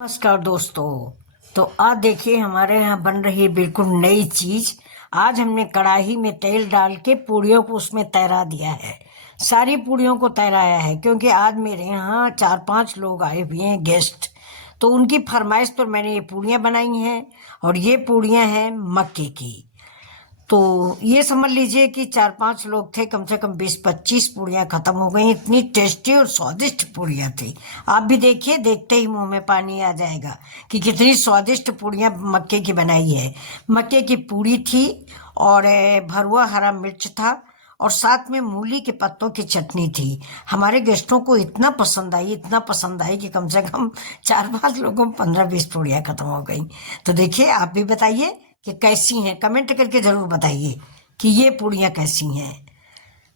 नमस्कार दोस्तों। तो आज देखिए हमारे यहाँ बन रही है बिल्कुल नई चीज। आज हमने कढ़ाई में तेल डाल के पूड़ियों को उसमें तैरा दिया है। सारी पूड़ियों को तैराया है क्योंकि आज मेरे यहाँ 4-5 लोग आए हुए हैं गेस्ट। तो उनकी फरमाइश पर मैंने ये पूड़ियाँ बनाई हैं और ये पूड़ियाँ हैं मक्के की। तो ये समझ लीजिए कि 4-5 लोग थे, कम से कम 20-25 पूड़ियाँ खत्म हो गई। इतनी टेस्टी और स्वादिष्ट पूड़ियाँ थी। आप भी देखिए, देखते ही मुंह में पानी आ जाएगा कि कितनी स्वादिष्ट पूड़ियाँ मक्के की बनाई है। मक्के की पूड़ी थी और भरवा हरा मिर्च था और साथ में मूली के पत्तों की चटनी थी। हमारे गेस्टों को इतना पसंद आई, इतना पसंद आई कि कम से कम 4-5 लोगों में 15-20 पूड़ियाँ खत्म हो गई। तो देखिए, आप भी बताइए कि कैसी हैं, कमेंट करके जरूर बताइए कि ये पूड़ियाँ कैसी हैं।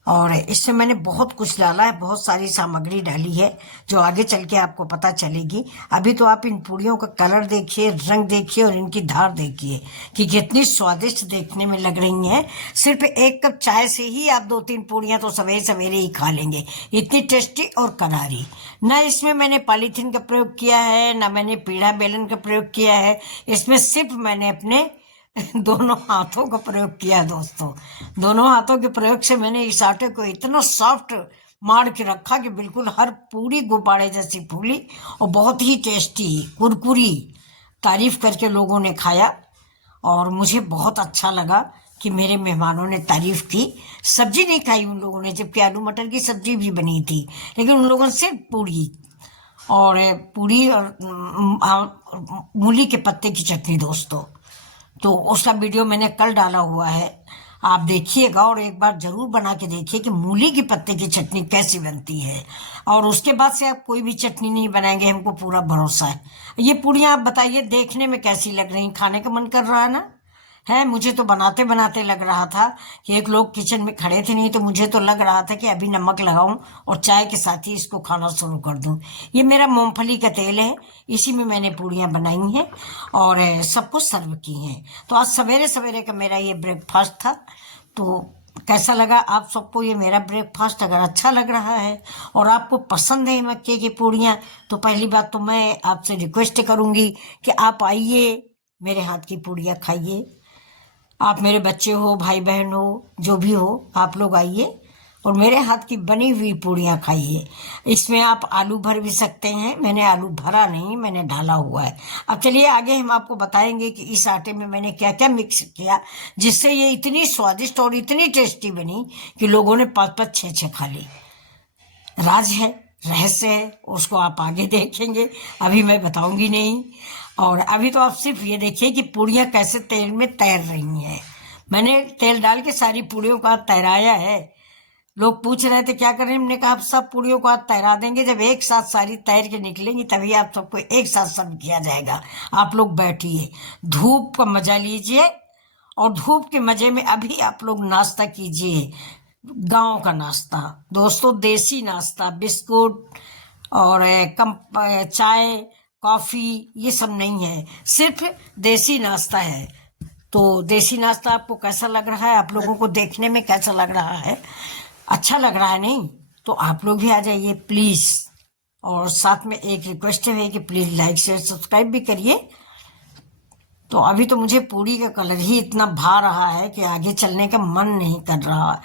और इसमें मैंने बहुत कुछ डाला है, बहुत सारी सामग्री डाली है जो आगे चल के आपको पता चलेगी। अभी तो आप इन पूड़ियों का कलर देखिए, रंग देखिए और इनकी धार देखिए कि कितनी स्वादिष्ट देखने में लग रही हैं। सिर्फ 1 कप चाय से ही आप 2-3 पूड़ियाँ तो सवेरे सवेरे ही खा लेंगे, इतनी टेस्टी और करारी। ना इसमें मैंने पॉलीथीन का प्रयोग किया है, ना मैंने पीढ़ा बेलन का प्रयोग किया है। इसमें सिर्फ मैंने अपने दोनों हाथों का प्रयोग किया दोस्तों। दोनों हाथों के प्रयोग से मैंने इस आटे को इतना सॉफ्ट मार के रखा कि बिल्कुल हर पूरी गुब्बारे जैसी फूली और बहुत ही टेस्टी कुरकुरी। तारीफ करके लोगों ने खाया और मुझे बहुत अच्छा लगा कि मेरे मेहमानों ने तारीफ की। सब्जी नहीं खाई उन लोगों ने, जबकि आलू मटर की सब्जी भी बनी थी, लेकिन उन लोगों ने सिर्फ पूड़ी और मूली के पत्ते की चटनी दोस्तों। तो उसका वीडियो मैंने कल डाला हुआ है, आप देखिएगा और एक बार जरूर बना के देखिए कि मूली की पत्ते की चटनी कैसी बनती है। और उसके बाद से आप कोई भी चटनी नहीं बनाएंगे, हमको पूरा भरोसा है। ये पूड़ियाँ आप बताइए देखने में कैसी लग रही, खाने का मन कर रहा है ना? है, मुझे तो बनाते बनाते लग रहा था कि एक लोग किचन में खड़े थे, नहीं तो मुझे तो लग रहा था कि अभी नमक लगाऊं और चाय के साथ ही इसको खाना शुरू कर दूं। ये मेरा मूंगफली का तेल है, इसी में मैंने पूड़ियाँ बनाई हैं और सबको सर्व की हैं। तो आज सवेरे सवेरे का मेरा ये ब्रेकफास्ट था। तो कैसा लगा आप सबको ये मेरा ब्रेकफास्ट? अगर अच्छा लग रहा है और आपको पसंद है मक्के की पूड़ियाँ, तो पहली बात तो मैं आपसे रिक्वेस्ट करूँगी कि आप आइए, मेरे हाथ की पूड़ियाँ खाइए। आप मेरे बच्चे हो, भाई बहन हो, जो भी हो, आप लोग आइए और मेरे हाथ की बनी हुई पूड़ियाँ खाइए। इसमें आप आलू भर भी सकते हैं, मैंने आलू भरा नहीं, मैंने डाला हुआ है। अब चलिए आगे हम आपको बताएंगे कि इस आटे में मैंने क्या क्या मिक्स किया जिससे ये इतनी स्वादिष्ट और इतनी टेस्टी बनी कि लोगों ने 5-5 6-6 खा ली। राज है, रहस्य है, उसको आप आगे देखेंगे, अभी मैं बताऊंगी नहीं। और अभी तो आप सिर्फ ये देखिए कि पूड़ियाँ कैसे तेल में तैर रही हैं। मैंने तेल डाल के सारी पूड़ियों को तैराया है। लोग पूछ रहे थे क्या करें, हमने कहा आप सब पूड़ियों को आज तैरा देंगे, जब एक साथ सारी तैर के निकलेंगी तभी आप सबको एक साथ सर्व किया जाएगा। आप लोग बैठिए, धूप का मजा लीजिए और धूप के मजे में अभी आप लोग नाश्ता कीजिए। गांव का नाश्ता दोस्तों, देसी नाश्ता, बिस्कुट और चाय कॉफी ये सब नहीं है, सिर्फ देसी नाश्ता है। तो देसी नाश्ता आपको कैसा लग रहा है? आप लोगों को देखने में कैसा लग रहा है? अच्छा लग रहा है नहीं? तो आप लोग भी आ जाइए प्लीज। और साथ में एक रिक्वेस्ट है कि प्लीज लाइक शेयर सब्सक्राइब भी करिए। तो अभी तो मुझे पूड़ी का कलर ही इतना भा रहा है कि आगे चलने का मन नहीं कर रहा।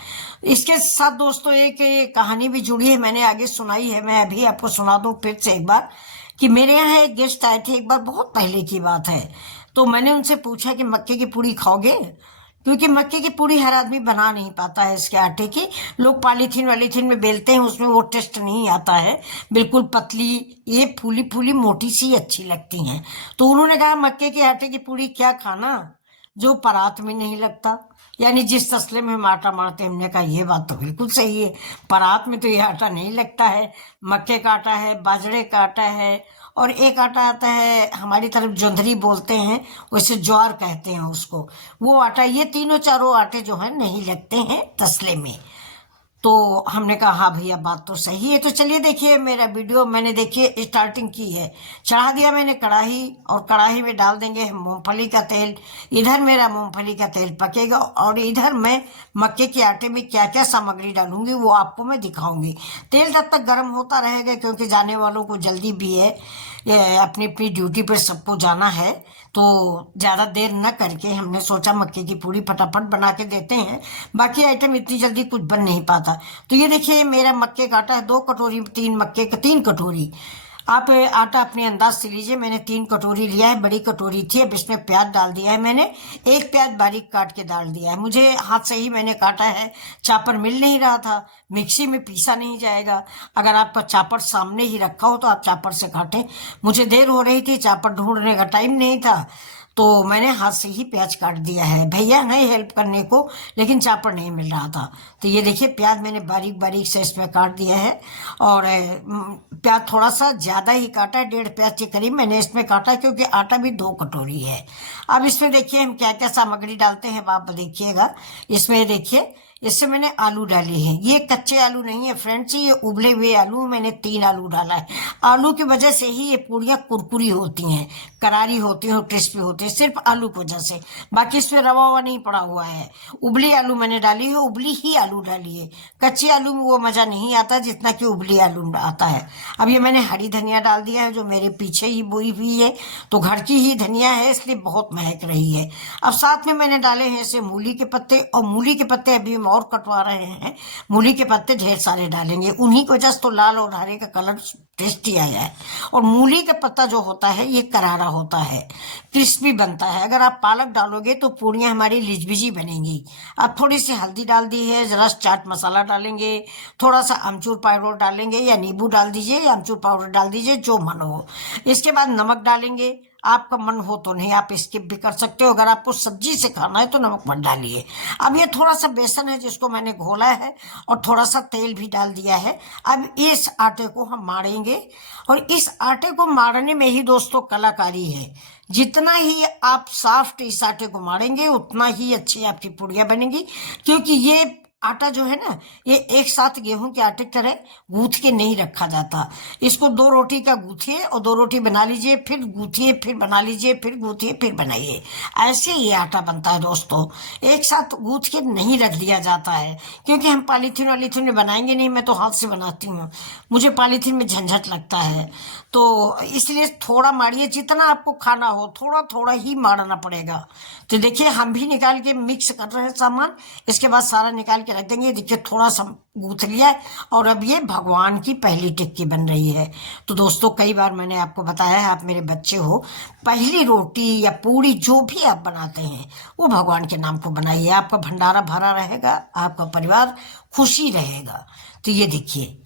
इसके साथ दोस्तों एक कहानी भी जुड़ी है, मैंने आगे सुनाई है, मैं अभी आपको सुना दूं फिर से एक बार। कि मेरे यहाँ एक गेस्ट आए थे एक बार, बहुत पहले की बात है। तो मैंने उनसे पूछा कि मक्के की पूड़ी खाओगे, क्योंकि मक्के की पूड़ी हर आदमी बना नहीं पाता है। इसके आटे की लोग पॉलीथीन वालीथीन में बेलते हैं, उसमें वो टेस्ट नहीं आता है। बिल्कुल पतली, ये फूली फूली मोटी सी अच्छी लगती हैं। तो उन्होंने कहा मक्के के आटे की पूड़ी क्या खाना जो परात में नहीं लगता, यानी जिस तसले में हम आटा मारते हैं। हमने कहा ये बात तो बिल्कुल सही है, परात में तो ये आटा नहीं लगता है। मक्के का आटा है, बाजरे का आटा है और एक आटा आता है, हमारी तरफ जोंधरी बोलते हैं, वैसे ज्वार कहते हैं उसको, वो आटा। ये तीनों चारों आटे जो है नहीं लगते हैं तसले में। तो हमने कहा हाँ भैया बात तो सही है। तो चलिए देखिए मेरा वीडियो, मैंने देखिए स्टार्टिंग की है, चढ़ा दिया मैंने कढ़ाई और कढ़ाई में डाल देंगे मूंगफली का तेल। इधर मेरा मूंगफली का तेल पकेगा और इधर मैं मक्के के आटे में क्या क्या सामग्री डालूंगी वो आपको मैं दिखाऊंगी। तेल तब तक गर्म होता रहेगा क्योंकि जाने वालों को जल्दी भी है। अपनी अपनी ड्यूटी पर सबको जाना है, तो ज़्यादा देर न करके हमने सोचा मक्के की पूड़ी फटाफट बना के देते हैं। बाकी आइटम इतनी जल्दी कुछ बन नहीं पाता। तो ये देखिए मेरा मक्के का आटा है 2 कटोरी, 3 मक्के का 3 कटोरी। आप आटा अपने अंदाज से लीजिए। मैंने 3 कटोरी लिया है, बड़ी कटोरी थी। अब इसमें प्याज डाल दिया है मैंने, 1 प्याज बारीक काट के डाल दिया है। मुझे हाथ से ही मैंने काटा है, चापर मिल नहीं रहा था, मिक्सी में पीसा नहीं जाएगा। अगर आपका चापर सामने ही रखा हो तो आप चापर से काटें। मुझे देर हो रही थी, चापर ढूंढने का टाइम नहीं था, तो मैंने हाथ से ही प्याज काट दिया है। भैया नहीं हेल्प करने को, लेकिन चापर नहीं मिल रहा था। तो ये देखिए प्याज मैंने बारीक बारीक से इसमें काट दिया है। और प्याज थोड़ा सा ज़्यादा ही काटा है, 1.5 प्याज के करीब मैंने इसमें काटा, क्योंकि आटा भी 2 कटोरी है। अब इसमें देखिए हम क्या क्या सामग्री डालते हैं, आप देखिएगा। इसमें देखिए इससे मैंने आलू डाले हैं। ये कच्चे आलू नहीं है फ्रेंड्स, ये उबले हुए आलू। मैंने 3 आलू डाला है। आलू की वजह से ही ये पूड़ियाँ कुरकुरी होती हैं, करारी होती हैं और क्रिस्पी होती है, सिर्फ आलू की वजह से। बाकी इसमें रवा ववा नहीं पड़ा हुआ है। उबली आलू मैंने डाली है, उबली ही आलू डाली है। कच्चे आलू में वो मज़ा नहीं आता जितना कि उबली आलू में आता है। अब ये मैंने हरी धनिया डाल दिया है, जो मेरे पीछे ही बोई हुई है, तो घर की ही धनिया है, इसलिए बहुत महक रही है। अब साथ में मैंने डाले हैं इसे मूली के पत्ते, और मूली के पत्ते अभी हम और कटवा रहे हैं। मूली के पत्ते ढेर सारे डालेंगे, उन्हीं की वजह से तो लाल और हरे का कलर टेस्टी आया है। और मूली का पत्ता जो होता है ये करारा होता है, क्रिस्पी बनता है। अगर आप पालक डालोगे तो पूड़ियाँ हमारी लिजबिजी बनेंगी। अब थोड़ी सी हल्दी डाल दी है, जरा चाट मसाला डालेंगे, थोड़ा सा अमचूर पाउडर डालेंगे, या नींबू डाल दीजिए या अमचूर पाउडर डाल दीजिए, जो मन हो। इसके बाद नमक डालेंगे। आपका मन हो तो नहीं, आप स्किप भी कर सकते हो। अगर आपको सब्जी से खाना है तो नमक मत डालिए। अब ये थोड़ा सा बेसन है जिसको मैंने घोला है, और थोड़ा सा तेल भी डाल दिया है। अब इस आटे को हम मारेंगे, और इस आटे को मारने में ही दोस्तों कलाकारी है। जितना ही आप सॉफ्ट इस आटे को मारेंगे उतना ही अच्छी आपकी पूड़ियाँ बनेंगी। क्योंकि ये आटा जो है ना, ये एक साथ गेहूं के आटे की तरह गूंथ के नहीं रखा जाता। इसको 2 रोटी का गूंथिए और 2 रोटी बना लीजिए, फिर गूंथिए, फिर बना लीजिए, फिर गूंथिए, फिर बनाइए। ऐसे ये आटा बनता है दोस्तों, एक साथ गूंथ के नहीं रख दिया जाता है। क्योंकि हम पॉलीथीन वालीथीन में बनाएंगे नहीं, मैं तो हाथ से बनाती हूँ, मुझे पॉलीथीन में झंझट लगता है। तो इसलिए थोड़ा मारिए, जितना आपको खाना हो थोड़ा थोड़ा ही मारना पड़ेगा। तो देखिए हम भी निकाल के मिक्स कर रहे हैं सामान, इसके बाद सारा निकाल के रख देंगे। देखिए थोड़ा सा गूंथ लिया है, और अब ये भगवान की पहली टिक्की बन रही है। तो दोस्तों कई बार मैंने आपको बताया है, आप मेरे बच्चे हो, पहली रोटी या पूड़ी जो भी आप बनाते हैं वो भगवान के नाम को बनाइए। आपका भंडारा भरा रहेगा, आपका परिवार खुशी रहेगा। तो ये देखिए,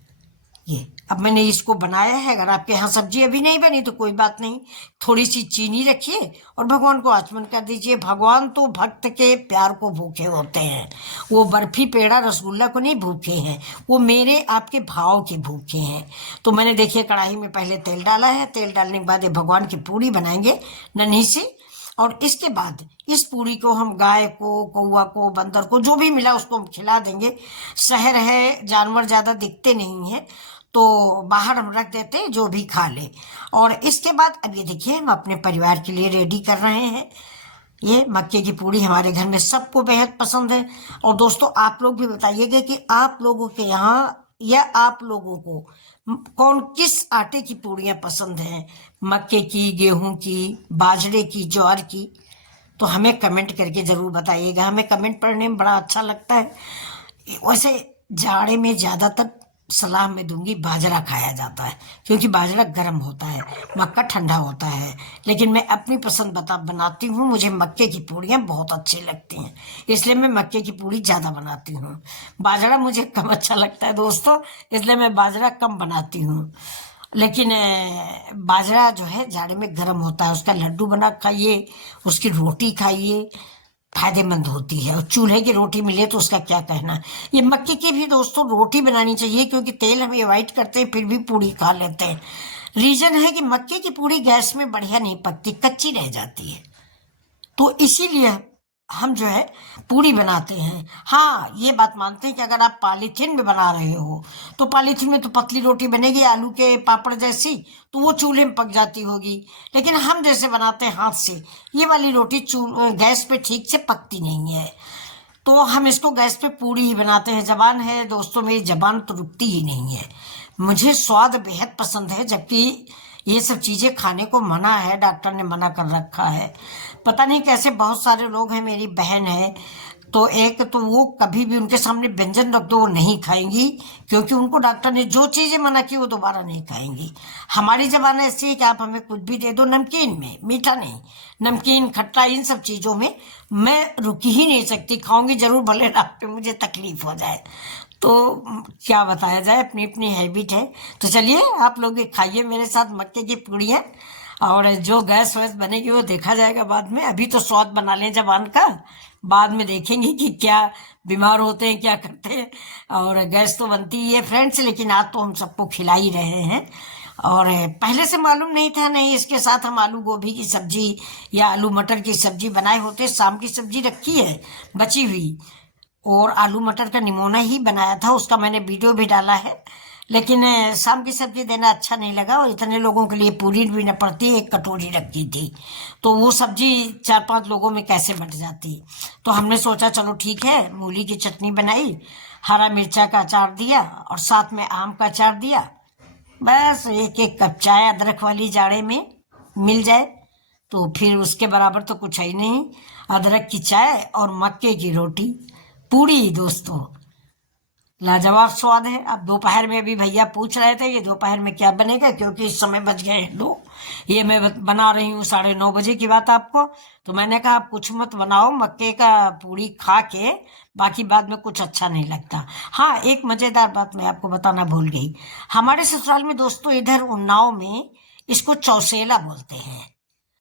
ये अब मैंने इसको बनाया है। अगर आपके यहाँ सब्जी अभी नहीं बनी तो कोई बात नहीं, थोड़ी सी चीनी रखिए और भगवान को आचमन कर दीजिए। भगवान तो भक्त के प्यार को भूखे होते हैं, वो बर्फी पेड़ा रसगुल्ला को नहीं भूखे हैं, वो मेरे आपके भाव के भूखे हैं। तो मैंने देखिए कढ़ाई में पहले तेल डाला है, तेल डालने के बाद ये भगवान की पूड़ी बनाएंगे नन्ही सी। और इसके बाद इस पूड़ी को हम गाय को, कौवा को, बंदर को, जो भी मिला उसको हम खिला देंगे। शहर है, जानवर ज़्यादा दिखते नहीं हैं, तो बाहर हम रख देते हैं, जो भी खा ले। और इसके बाद अब ये देखिए हम अपने परिवार के लिए रेडी कर रहे हैं। ये मक्के की पूड़ी हमारे घर में सबको बेहद पसंद है। और दोस्तों आप लोग भी बताइएगा कि आप लोगों के यहाँ या आप लोगों को कौन किस आटे की पूड़ियाँ पसंद हैं, मक्के की, गेहूं की, बाजरे की, ज्वार की। तो हमें कमेंट करके ज़रूर बताइएगा, हमें कमेंट पढ़ने में बड़ा अच्छा लगता है। वैसे जाड़े में ज़्यादातर सलाह में दूंगी बाजरा खाया जाता है, क्योंकि बाजरा गर्म होता है, मक्का ठंडा होता है। लेकिन मैं अपनी पसंद बनाती हूँ, मुझे मक्के की पूड़ियाँ बहुत अच्छी लगती हैं, इसलिए मैं मक्के की पूड़ी ज़्यादा बनाती हूँ। बाजरा मुझे कम अच्छा लगता है दोस्तों, इसलिए मैं बाजरा कम बनाती हूँ। लेकिन बाजरा जो है जाड़े में गर्म होता है, उसका लड्डू बना खाइए, उसकी रोटी खाइए, फायदेमंद होती है। और चूल्हे की रोटी मिले तो उसका क्या कहना। ये मक्के की भी दोस्तों रोटी बनानी चाहिए, क्योंकि तेल हम अवॉइड करते हैं फिर भी पूड़ी खा लेते हैं। रीजन है कि मक्के की पूड़ी गैस में बढ़िया नहीं पकती, कच्ची रह जाती है, तो इसीलिए हम जो है पूड़ी बनाते हैं। हाँ ये बात मानते हैं कि अगर आप पॉलीथीन में बना रहे हो तो पॉलीथीन में तो पतली रोटी बनेगी आलू के पापड़ जैसी, तो वो चूल्हे में पक जाती होगी। लेकिन हम जैसे बनाते हैं हाथ से, ये वाली रोटी गैस पे ठीक से पकती नहीं है, तो हम इसको गैस पे पूड़ी ही बनाते हैं। जबान है दोस्तों, मेरी जबान तो रुकती ही नहीं है, मुझे स्वाद बेहद पसंद है। जबकि ये सब चीजें खाने को मना है, डॉक्टर ने मना कर रखा है। पता नहीं कैसे बहुत सारे लोग हैं, मेरी बहन है तो एक तो वो कभी भी उनके सामने व्यंजन रख दो वो नहीं खाएंगी, क्योंकि उनको डॉक्टर ने जो चीजें मना की वो दोबारा नहीं खाएंगी। हमारी जबान ऐसी है कि आप हमें कुछ भी दे दो, नमकीन में, मीठा नहीं, नमकीन खट्टा इन सब चीजों में मैं रुक ही नहीं सकती, खाऊंगी जरूर, भले डॉक्टर मुझे तकलीफ हो जाए। तो क्या बताया जाए, अपनी अपनी हैबिट है। तो चलिए आप लोग ये खाइए मेरे साथ मक्के की पूड़ियाँ, और जो गैस वैस बनेगी वो देखा जाएगा बाद में। अभी तो स्वाद बना लें जबान का, बाद में देखेंगे कि क्या बीमार होते हैं, क्या करते हैं। और गैस तो बनती ही है फ्रेंड्स, लेकिन आज तो हम सबको खिला ही रहे हैं। और पहले से मालूम नहीं था, नहीं इसके साथ हम आलू गोभी की सब्जी या आलू मटर की सब्जी बनाए होते। शाम की सब्जी रखी है बची हुई, और आलू मटर का निमोना ही बनाया था, उसका मैंने वीडियो भी डाला है। लेकिन शाम की सब्जी देना अच्छा नहीं लगा, और इतने लोगों के लिए पूरी भी न पड़ती, एक कटोरी रखी थी, तो वो सब्जी 4-5 लोगों में कैसे बट जाती। तो हमने सोचा चलो ठीक है, मूली की चटनी बनाई, हरा मिर्चा का अचार दिया, और साथ में आम का अचार दिया। बस एक एक कप चाय अदरक वाली जाड़े में मिल जाए तो फिर उसके बराबर तो कुछ है ही नहीं। अदरक की चाय और मक्के की रोटी पूड़ी दोस्तों, लाजवाब स्वाद है। अब दोपहर में भी भैया पूछ रहे थे कि दोपहर में क्या बनेगा, क्योंकि इस समय बज गए हैं 2। ये मैं बना रही हूँ 9:30 बजे की बात आपको। तो मैंने कहा आप कुछ मत बनाओ, मक्के का पूड़ी खा के बाकी बाद में कुछ अच्छा नहीं लगता। हाँ, एक मजेदार बात मैं आपको बताना भूल गई। हमारे ससुराल में दोस्तों, इधर उन्नाव में इसको चौसेला बोलते हैं।